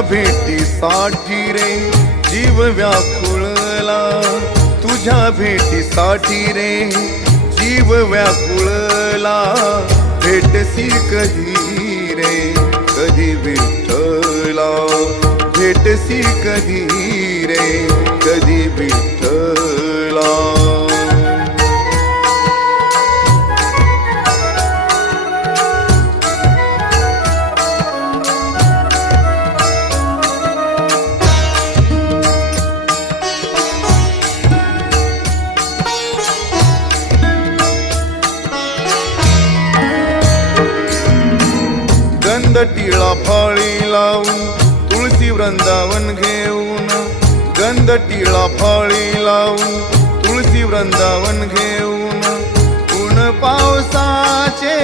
भेटीसाठी रे जीव व्याकुळला, तुझ्या भेटीसाठी रे जीव व्याकुळला. भेटसी कधी रे कधी विठ्ठला, भेटसी कधी रे कधी विठ्ठला. गंध टिळा फळी लावून तुळशी वृंदावन घेऊन, गंध टिळा फळी लावून तुळशी वृंदावन घेऊन. ऊन पावसाचे